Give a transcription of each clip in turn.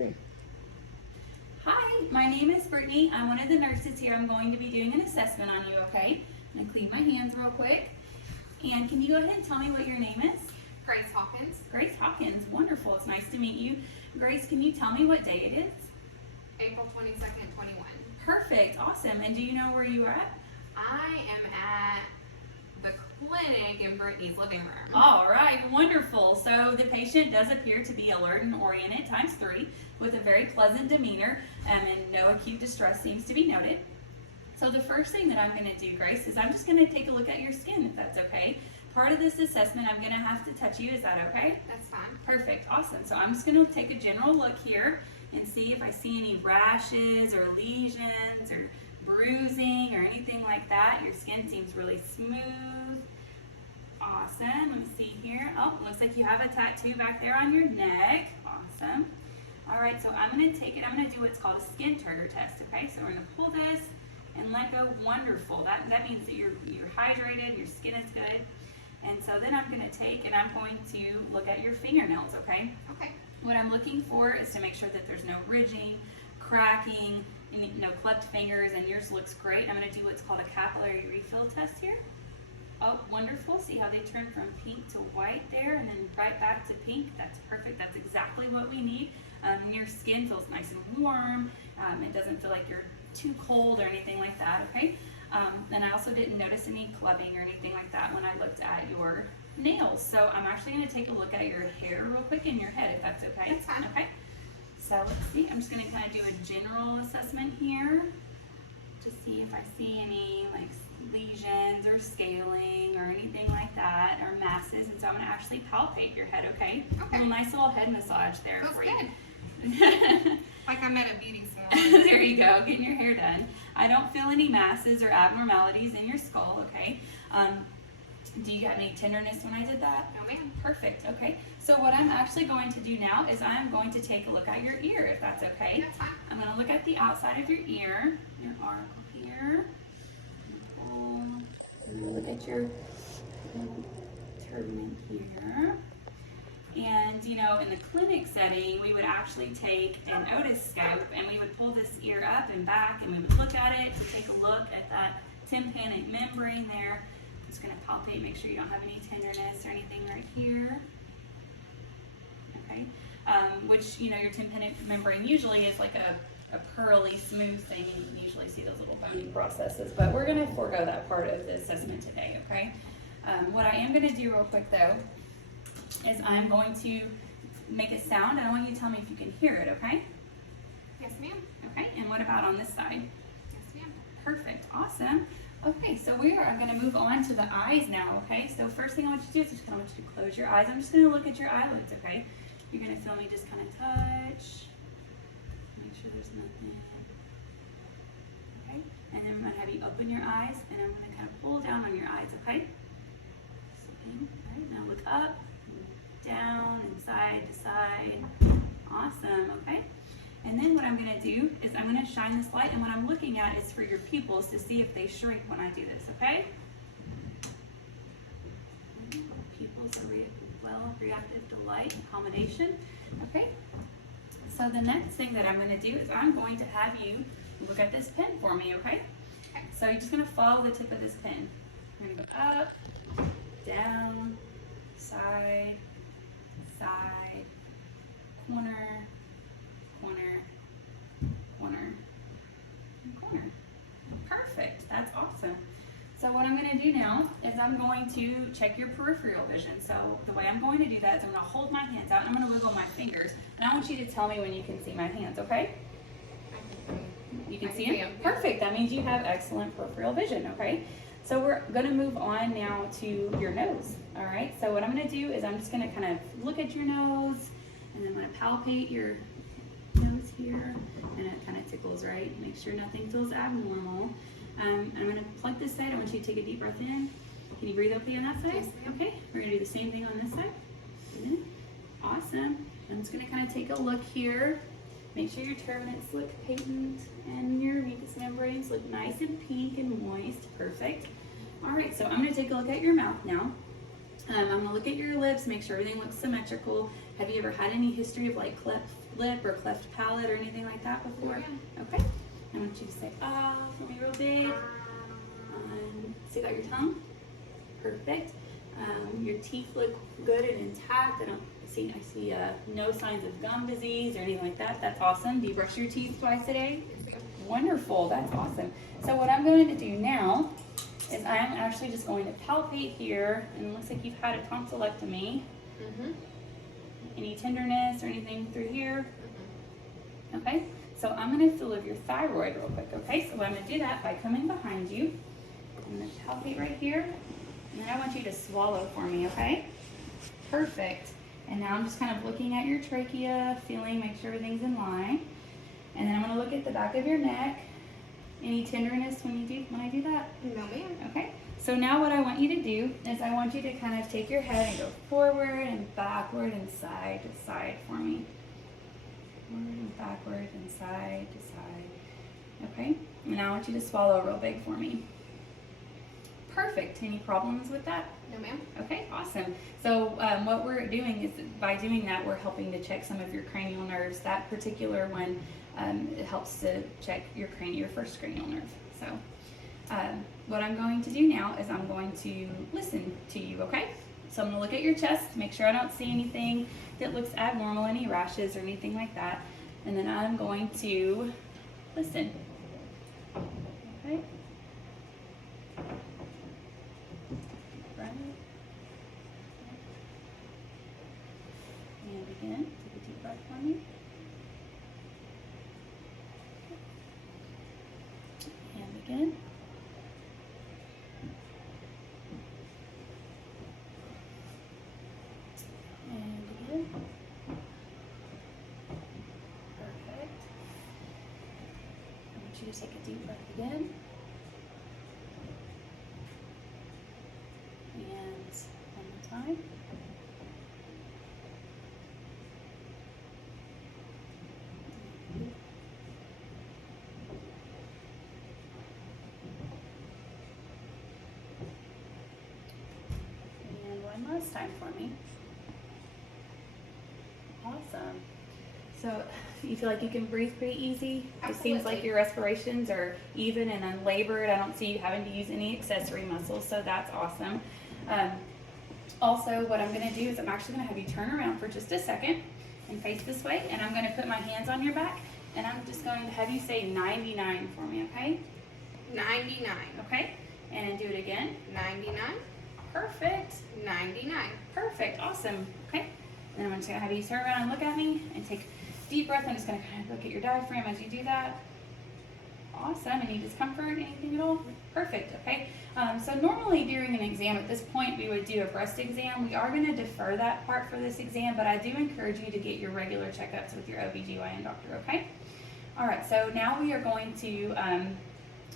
Okay. Hi, my name is Brittany. I'm one of the nurses here. I'm going to be doing an assessment on you, okay? I'm gonna clean my hands real quick. And can you go ahead and tell me what your name is? Grace Hawkins, Grace Hawkins. Wonderful. It's nice to meet you. Grace, can you tell me what day it is? April 22nd, 21. Perfect. Awesome. And do you know where you are at? I am at the clinic in Brittany's living room. All right, wonderful. So the patient does appear to be alert and oriented ×3 with a very pleasant demeanor, and no acute distress seems to be noted. So the first thing that I'm going to do, Grace, is I'm just going to take a look at your skin, if that's okay. Part of this assessment, I'm going to have to touch you. Is that okay? That's fine. Perfect. Awesome. So I'm just going to take a general look here and see if I see any rashes or lesions or bruising or anything like that. Your skin seems really smooth. Awesome. Let me see here. Oh, looks like you have a tattoo back there on your neck. Awesome. All right, so I'm going to take it. I'm going to do what's called a skin turgor test, okay? So we're going to pull this and let go. Wonderful. That means that you're hydrated, your skin is good. And so then I'm going to take and I'm going to look at your fingernails, okay? Okay. What I'm looking for is to make sure that there's no ridging, cracking, no clubbed fingers, and yours looks great. I'm going to do what's called a capillary refill test here. Oh, wonderful. See how they turn from pink to white there and then right back to pink? That's perfect. That's exactly what we need. Your skin feels nice and warm. It doesn't feel like you're too cold or anything like that, okay? And I also didn't notice any clubbing or anything like that when I looked at your nails. So I'm actually going to take a look at your hair real quick in your head, if that's okay. That's fine. Okay. So let's see. I'm just going to kind of do a general assessment here to see if I see any like lesions or scaling or anything like that or masses. And so I'm going to actually palpate your head, okay? Okay. A little nice little head massage there Feels for good. you. Like I'm at a beauty salon. There you go, getting your hair done. I don't feel any masses or abnormalities in your skull, okay? Do you have any tenderness when I did that? No, ma'am. Perfect, okay. So what I'm actually going to do now is I'm going to take a look at your ear, if that's okay. That's fine. I'm going to look at the outside of your ear, your auricle here. I'm going to look at your turbinate here. And, you know, in the clinic setting, we would actually take an otoscope and we would pull this ear up and back and we would look at it to take a look at that tympanic membrane there. I'm just going to palpate, make sure you don't have any tenderness or anything right here. Okay. Which, you know, your tympanic membrane usually is like a pearly, smooth thing, and you can usually see those little bonding processes. But we're going to forego that part of the assessment today, okay? What I am going to do real quick, though, is I'm going to make a sound, and I want you to tell me if you can hear it, okay? Yes, ma'am. Okay, and what about on this side? Yes, ma'am. Perfect, awesome. Okay, so I'm going to move on to the eyes now, okay? So first thing I want you to do is just kind of want you to close your eyes. I'm just going to look at your eyelids, okay? You're going to feel me just kind of touch. Make sure there's nothing. Okay, and then I'm going to have you open your eyes, and I'm going to kind of pull down on your eyes, okay? Slipping. All right, now look up, down, and side to side. Awesome, okay? And then what I'm going to do is I'm going to shine this light, and what I'm looking at is for your pupils to see if they shrink when I do this, okay? Pupils are well reactive to light and accommodation, okay? So the next thing that I'm going to do is I'm going to have you look at this pen for me, okay? Okay. So you're just going to follow the tip of this pen. You're going to go up, down, side, side, corner, corner, corner, and corner. Perfect. That's awesome. So what I'm going to do now is I'm going to check your peripheral vision. So the way I'm going to do that is I'm going to hold my hands out and I'm going to wiggle my fingers. And I want you to tell me when you can see my hands, okay? You can see them? Perfect. That means you have excellent peripheral vision, okay? So we're going to move on now to your nose, all right? So what I'm going to do is I'm just going to kind of look at your nose, and then I'm going to palpate your nose here, and it kind of tickles, right? Make sure nothing feels abnormal. I'm going to plug this side. I want you to take a deep breath in. Can you breathe okay on that side? Yes, ma'am. Okay. We're going to do the same thing on this side. Awesome. I'm just going to kind of take a look here. Make sure your turbinates look patent and your mucous membranes look nice and pink and moist. Perfect. All right, so I'm going to take a look at your mouth now. I'm going to look at your lips, make sure everything looks symmetrical. Have you ever had any history of like cleft lip or cleft palate or anything like that before? Yeah. Okay. I want you to say ah for me real big. Stick out your tongue. Perfect. Your teeth look good and intact. I see no signs of gum disease or anything like that. That's awesome. Do you brush your teeth twice a day? Wonderful. That's awesome. So what I'm going to do now is I'm actually just going to palpate here, and it looks like you've had a tonsillectomy. Mm-hmm. Any tenderness or anything through here? Mm-hmm. Okay. So I'm going to feel of your thyroid real quick. Okay. So I'm going to do that by coming behind you. I'm going to palpate right here, and then I want you to swallow for me. Okay. Perfect. And now I'm just kind of looking at your trachea, feeling, make sure everything's in line. And then I'm going to look at the back of your neck. Any tenderness when I do that? No, ma'am. Okay. So now what I want you to do is I want you to kind of take your head and go forward and backward and side to side for me. Forward and backward and side to side. Okay. And now I want you to swallow real big for me. Perfect. Any problems with that? No, ma'am. Okay, awesome. So what we're doing is by doing that, we're helping to check some of your cranial nerves. That particular one, it helps to check your first cranial nerve. So what I'm going to do now is I'm going to listen to you, okay? So I'm going to look at your chest, make sure I don't see anything that looks abnormal, any rashes or anything like that. And then I'm going to listen. Okay? And again, take a deep breath for me. And again. And again. Perfect. I want you to take a deep breath again. And one more time. Last time for me. Awesome. So you feel like you can breathe pretty easy? Absolutely. It seems like your respirations are even and unlabored. I don't see you having to use any accessory muscles, so that's awesome. Also, what I'm going to do is I'm actually going to have you turn around for just a second and face this way, and I'm going to put my hands on your back, and I'm just going to have you say 99 for me, okay? 99. Okay? And do it again. 99. Perfect. 99. Perfect. Awesome. Okay. And I'm just going to have you turn around and look at me and take a deep breath. I'm just going to kind of look at your diaphragm as you do that. Awesome. Any discomfort? Anything at all? Perfect. Okay. So normally during an exam at this point, we would do a breast exam. We are going to defer that part for this exam, but I do encourage you to get your regular checkups with your OBGYN doctor. Okay. All right. So now we are going to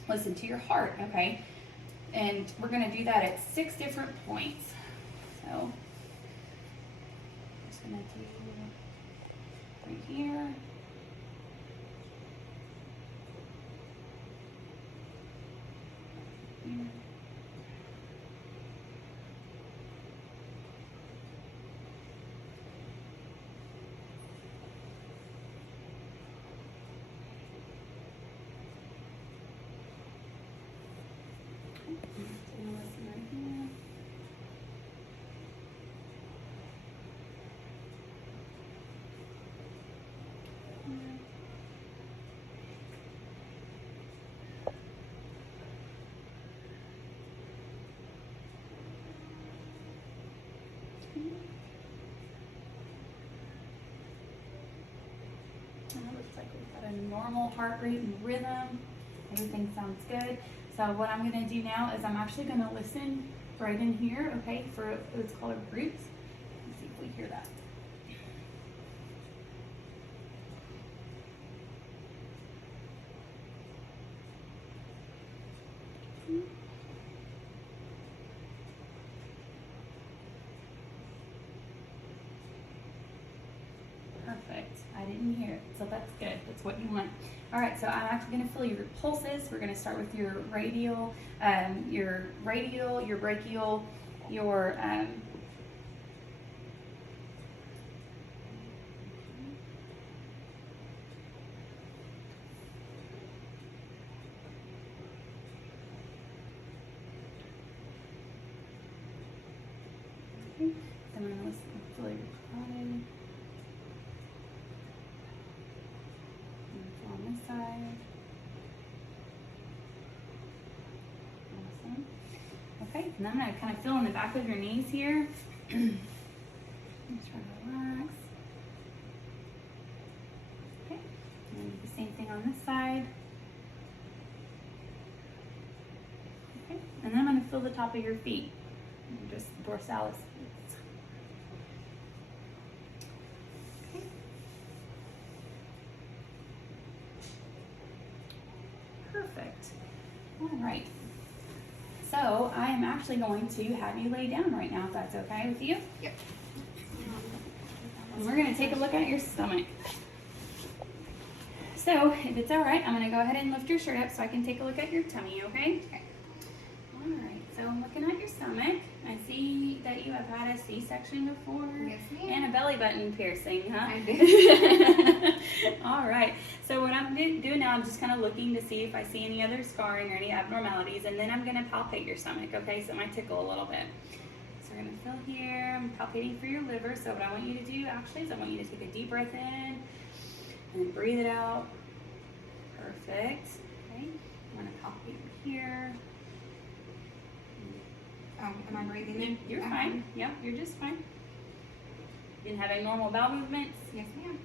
listen to your heart. Okay. And we're going to do that at 6 different points. So, I'm just going to do right here. Here. And it looks like we've got a normal heart rate and rhythm. Everything sounds good. So what I'm going to do now is I'm actually going to listen right in here, okay, for what's called a groups. Let's see if we hear that. Perfect. I didn't hear it, so that's good. That's what you want. All right, so I'm actually going to feel your pulses. We're going to start with your radial, your brachial, your Okay. Then I'm going to feel your quad. On this side. Awesome. Okay, and I'm going to kind of feel in the back of your knees here. Just try to relax. Okay, and then the same thing on this side. Okay, and then I'm going to feel the top of your feet. Just dorsalis. Okay. Perfect. All right. So I am actually going to have you lay down right now, if that's okay with you. Yep. And we're going to take a look at your stomach. So if it's all right, I'm going to go ahead and lift your shirt up so I can take a look at your tummy, okay? Okay. All right. So I'm looking at your stomach. I see that you have had a C-section before. Yes, ma'am. And a belly button piercing, huh? I did. All right. So what I'm doing now, I'm just kind of looking to see if I see any other scarring or any abnormalities, and then I'm going to palpate your stomach, okay? So it might tickle a little bit. So we're going to feel here. I'm palpating for your liver. So what I want you to do, actually, is I want you to take a deep breath in and then breathe it out. Perfect. Okay. I'm going to palpate here. Oh, am I breathing in? You're fine. Yeah, you're just fine. Been having normal bowel movements? Yes, ma'am.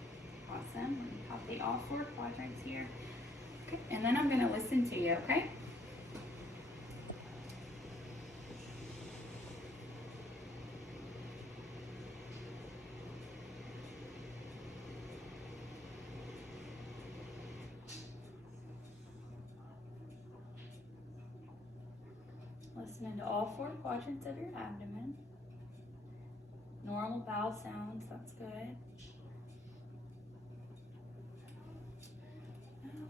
Awesome. Palpate all 4 quadrants here. Okay, and then I'm going to listen to you, okay? Listening to all 4 quadrants of your abdomen. Normal bowel sounds, that's good.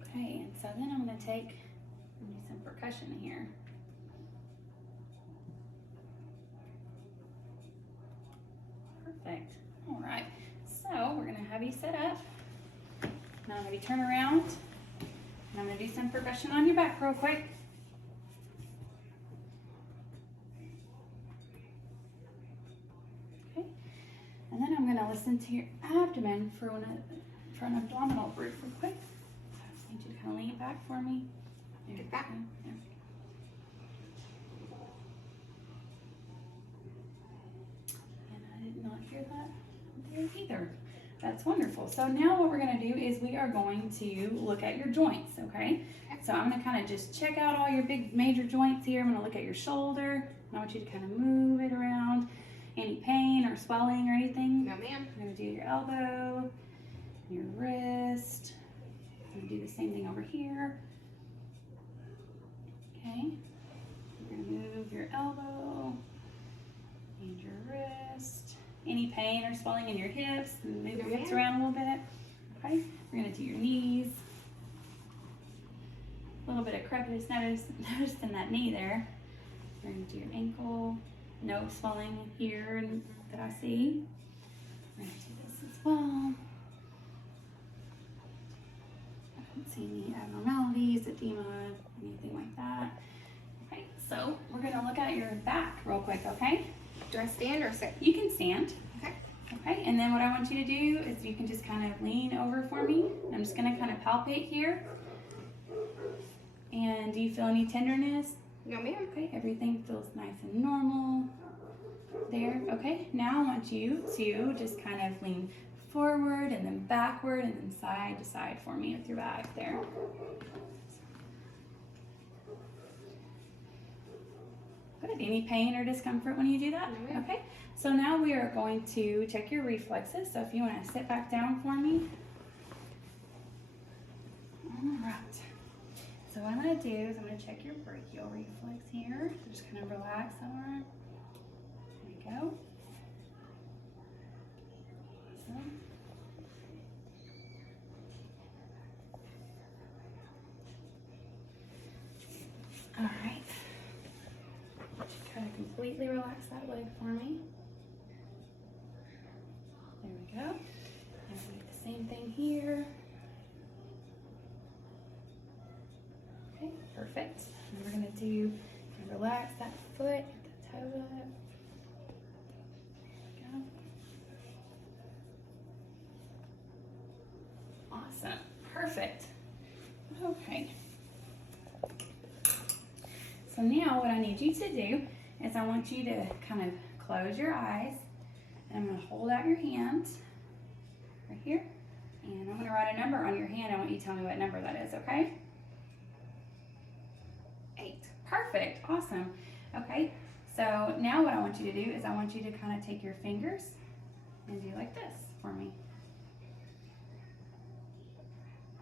Okay, and so then I'm going to do some percussion here. Perfect. All right, so we're going to have you sit up. Now I'm going to have you turn around. And I'm going to do some percussion on your back real quick. Okay, and then I'm going to listen to your abdomen for an abdominal breath real quick. So I just need you to kind of lean back for me. There Get back. There. And I did not hear that there either. That's wonderful. So now what we're going to do is we are going to look at your joints, okay? So I'm going to kind of just check out all your big major joints here. I'm going to look at your shoulder, and I want you to kind of move it around. Any pain or swelling or anything? No, ma'am. I'm going to do your elbow, your wrist. I'm going to do the same thing over here. Okay. You're going to move your elbow and your wrist. Any pain or swelling in your hips, move your hips around a little bit. Okay. We're going to do your knees. A little bit of crevice noticed in that knee there. We're going to do your ankle. No swelling here that I see. We're going to do this as well. I don't see any abnormalities, edema, anything like that. Okay, so we're going to look at your back real quick, okay? Do I stand or sit? You can stand. Okay. Okay, and then what I want you to do is you can just kind of lean over for me. I'm just going to kind of palpate here. And do you feel any tenderness? No, ma'am. Okay, everything feels nice and normal there. Okay, now I want you to just kind of lean forward and then backward and then side to side for me with your back there. Good. Any pain or discomfort when you do that? No. Okay, so now we are going to check your reflexes. So if you want to sit back down for me. All right. So what I'm going to do is I'm going to check your brachial reflex here. So just kind of relax the arm. There you go. Awesome. All right. Just kind of completely relax that leg for me. There we go. And we do the same thing here. Okay, perfect. And we're going to relax that foot, get the toe up. Awesome. Perfect. Okay. So now what I need you to do is I want you to kind of close your eyes. And I'm going to hold out your hand right here. And I'm going to write a number on your hand. I want you to tell me what number that is, okay? 8. Perfect. Awesome. Okay. So now what I want you to do is I want you to kind of take your fingers and do like this for me.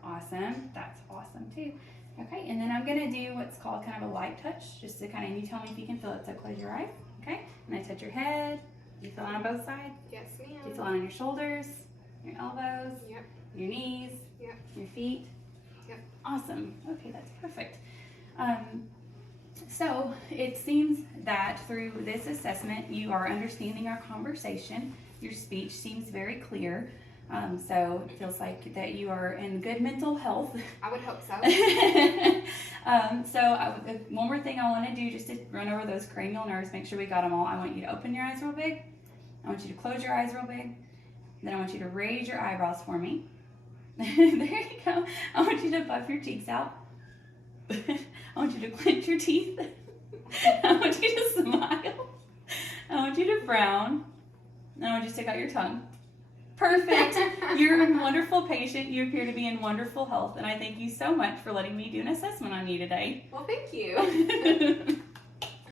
Awesome. That's awesome too. Okay, and then I'm going to do what's called kind of a light touch, just to kind of, you tell me if you can feel it, so close your eyes, okay? And I touch your head. Do you feel it on both sides? Yes, Do you ma'am. feel it on your shoulders, your elbows, Yep. your knees, Yep. your feet? Yep. Awesome. Okay, that's perfect. So it seems that through this assessment, you are understanding our conversation. Your speech seems very clear. So it feels like that you are in good mental health. I would hope so. One more thing I want to do, just to run over those cranial nerves, make sure we got them all. I want you to open your eyes real big. I want you to close your eyes real big. Then I want you to raise your eyebrows for me. There you go. I want you to puff your cheeks out. I want you to clench your teeth. I want you to smile. I want you to frown. And I want you to stick out your tongue. Perfect. You're a wonderful patient. You appear to be in wonderful health. And I thank you so much for letting me do an assessment on you today. Well, thank you.